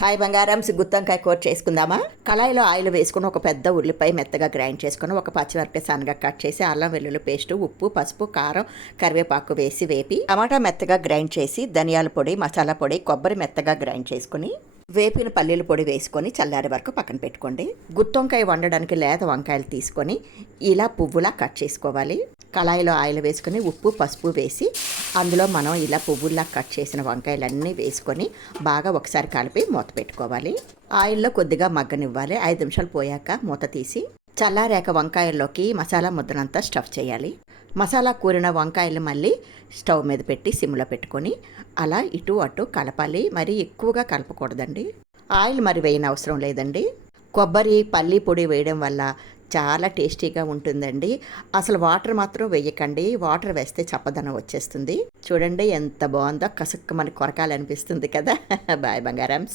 Hi బంగారమ్స్, గుత్తొంకాయ కూర చేసుకుందామా? కళాయిలో ఆయిల్ వేసుకుని ఒక పెద్ద ఉల్లిపాయ మెత్తగా గ్రైండ్ చేసుకుని, ఒక పచ్చిమిరపకాయ సన్నగా కట్ చేసి, అల్లం వెల్లుల్లి పేస్ట్, ఉప్పు, పసుపు, కారం, కరివేపాకు వేసి వేపి, టమాటా మెత్తగా గ్రైండ్ చేసి, ధనియాల పొడి, మసాలా పొడి, కొబ్బరి మెత్తగా గ్రైండ్ చేసుకుని, వేపిన పల్లీల పొడి వేసుకొని చల్లారే వరకు పక్కన పెట్టుకోండి. గుత్తొంకాయ వండడానికి లేత వంకాయలు తీసుకొని ఇలా పువ్వులా కట్ చేసుకోవాలి. కళాయిలో ఆయిల్ వేసుకొని ఉప్పు, పసుపు వేసి, అందులో మనం ఇలా పువ్వుల్లా కట్ చేసిన వంకాయలన్నీ వేసుకొని బాగా ఒకసారి కలిపి మూత పెట్టుకోవాలి. ఆయిల్లో కొద్దిగా మగ్గనివ్వాలి. 5 నిమిషాలు పోయాక మూత తీసి చల్లారాక వంకాయల్లోకి మసాలా ముద్దనంతా స్టఫ్ చేయాలి. మసాలా కూరిన వంకాయలు మళ్ళీ స్టవ్ మీద పెట్టి సిమ్లో పెట్టుకొని అలా ఇటు అటు కలపాలి. మరి ఎక్కువగా కలపకూడదండి. ఆయిల్ మరి వేయని అవసరం లేదండి. కొబ్బరి, పల్లి పొడి వేయడం వల్ల చాలా టేస్టీగా ఉంటుందండి. అసలు వాటర్ మాత్రం వేయకండి. వాటర్ వేస్తే చప్పదనం వచ్చేస్తుంది. చూడండి ఎంత బాగుందో, కసుక్క మనకి కొరకాలనిపిస్తుంది కదా. బాయ్ బంగారమ్స్.